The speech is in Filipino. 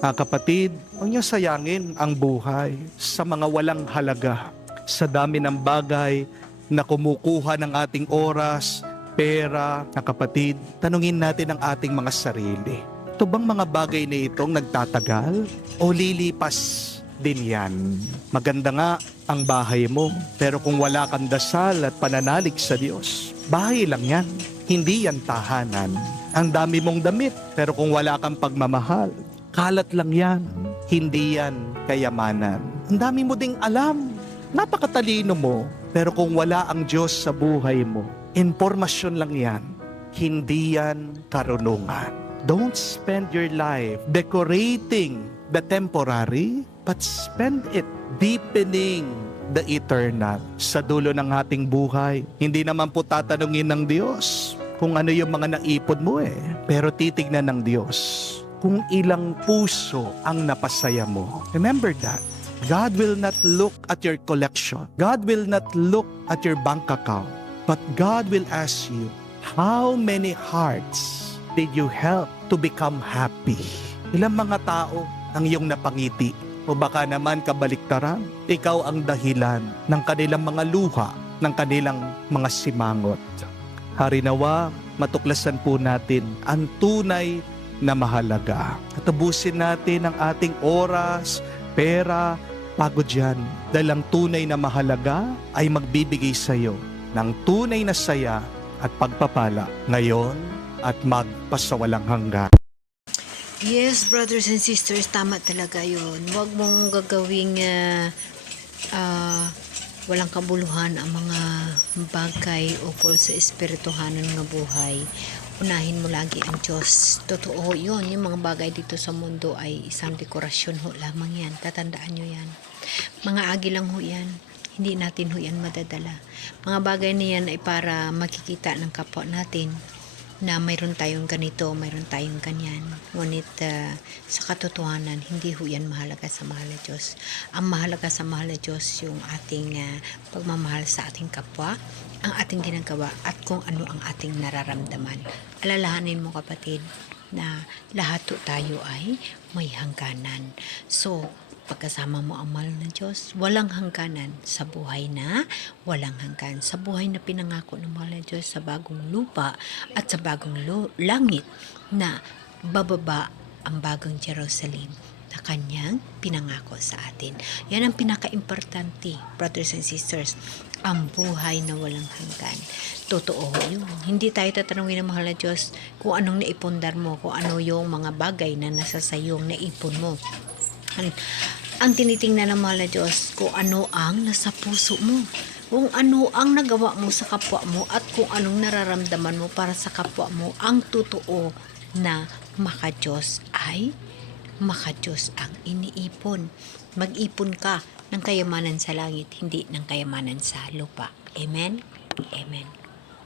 Kapatid, huwag niyo sayangin ang buhay sa mga walang halaga, sa dami ng bagay na kumukuha ng ating oras, pera. Kapatid, tanungin natin ang ating mga sarili. Ito bang mga bagay na itong nagtatagal o lilipas din yan? Maganda nga ang bahay mo, pero kung wala kang dasal at pananalig sa Diyos, bahay lang yan, hindi yan tahanan. Ang dami mong damit, pero kung wala kang pagmamahal, kalat lang yan, hindi yan kayamanan. Ang dami mo ding alam, napakatalino mo, pero kung wala ang Diyos sa buhay mo, impormasyon lang yan, hindi yan karunungan. Don't spend your life decorating the temporary, but spend it deepening the eternal. Sa dulo ng ating buhay, hindi naman po tatanungin ng Diyos kung ano yung mga naipon mo pero titignan ng Diyos kung ilang puso ang napasaya mo. Remember that. God will not look at your collection. God will not look at your bank account. But God will ask you, how many hearts did you help to become happy? Ilang mga tao ang iyong napangiti? O baka naman kabaliktaran, ikaw ang dahilan ng kanilang mga luha, ng kanilang mga simangot. Harinawa, matuklasan po natin ang tunay na mahalaga. At ubusin natin ang ating oras, pera, pagod yan. Dahil ang tunay na mahalaga ay magbibigay sa iyo ng tunay na saya at pagpapala ngayon at magpasawalang hanggan. Yes, brothers and sisters, tama talaga yun. Huwag mong gagawing walang kabuluhan ang mga bagay ukol sa espirituhanan ng buhay. Unahin mo lagi ang Diyos. Totoo yun, yung mga bagay dito sa mundo ay isang dekorasyon ho lamang yan. Tatandaan nyo yan. Mga agi lang ho yan. Hindi natin ho yan madadala. Mga bagay na yan ay para makikita ng kapwa natin na mayroon tayong ganito, mayroon tayong ganyan. Ngunit sa katotohanan, hindi ho yan mahalaga sa mahal na Diyos. Ang mahalaga sa mahal na Diyos yung ating pagmamahal sa ating kapwa, ang ating ginagawa at kung ano ang ating nararamdaman. Alalahanin mo kapatid na lahat tayo ay may hangganan. So, pagkasama mo ang mahal na Diyos, walang hangganan sa buhay na walang hanggan. Sa buhay na pinangako ng mahal na Diyos sa bagong lupa at sa bagong langit na bababa ang bagong Jerusalem na kanyang pinangako sa atin. Yan ang pinaka-importante, brothers and sisters, ang buhay na walang hanggan. Totoo yun. Hindi tayo tatanungin ng mahal na Diyos kung anong naipundar mo, kung ano yung mga bagay na nasa sayong naipon mo. Ang tinitingnan ng mahal na Diyos kung ano ang nasa puso mo, kung ano ang nagawa mo sa kapwa mo at kung anong nararamdaman mo para sa kapwa mo. Ang totoo na maka-Diyos ay maka-Diyos ang iniipon. Mag-ipon ka ng kayamanan sa langit, hindi ng kayamanan sa lupa. Amen? Amen.